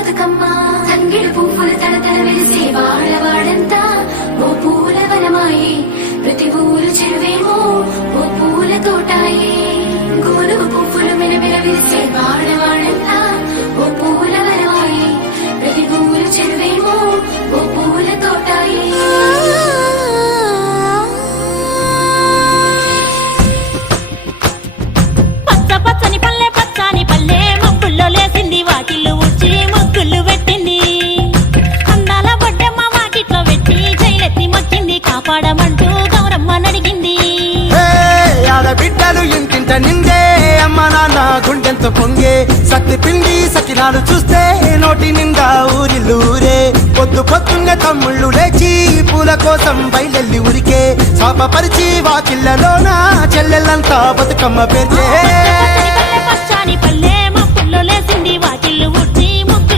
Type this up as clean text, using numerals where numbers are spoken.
బతుకమ్మ తంగిడు పువ్వులు తడతడ వెలిసే వాడవాడంతా ఓ పూల వనమాయే ప్రతి ఊరు చెరువేమో ఓ పూల తోటాయే గుమలుగు పువ్వులు మెరమెర వెలిసే వాడవాడంతా ఓ పూల వనమాయే ప్రతి ఊరు చెరువేమో ఓ పూల తోటాయే పచ్చని పల్లె పచ్చని పల్లె మబ్బుల్లో లేసింది వాకిళ్ళు ఊడ్చి ముగ్గులు పెట్టింది అందాల బొడ్డమ్మ వాకిట్లో పెట్టి జైలెత్తి మొక్కింది కాపాడమంటూ గౌరమ్మ నడిగింది ఆడబిడ్డలు ఇంటింట నిందే అమ్మ నాన్న గుండెంతో పొంగే సత్తి పిండి సకినాలు చూస్తే నోటి నిండా ఊరిల్లూరే పొద్దు పొద్దున్న తమ్ముళ్ళు లేచి పూల కోసం బయలెల్లి ఉరికే శాపపరిచి వాకిళ్ళలోన చెల్లెళ్ళంతా బతుకమ్మ పేర్చే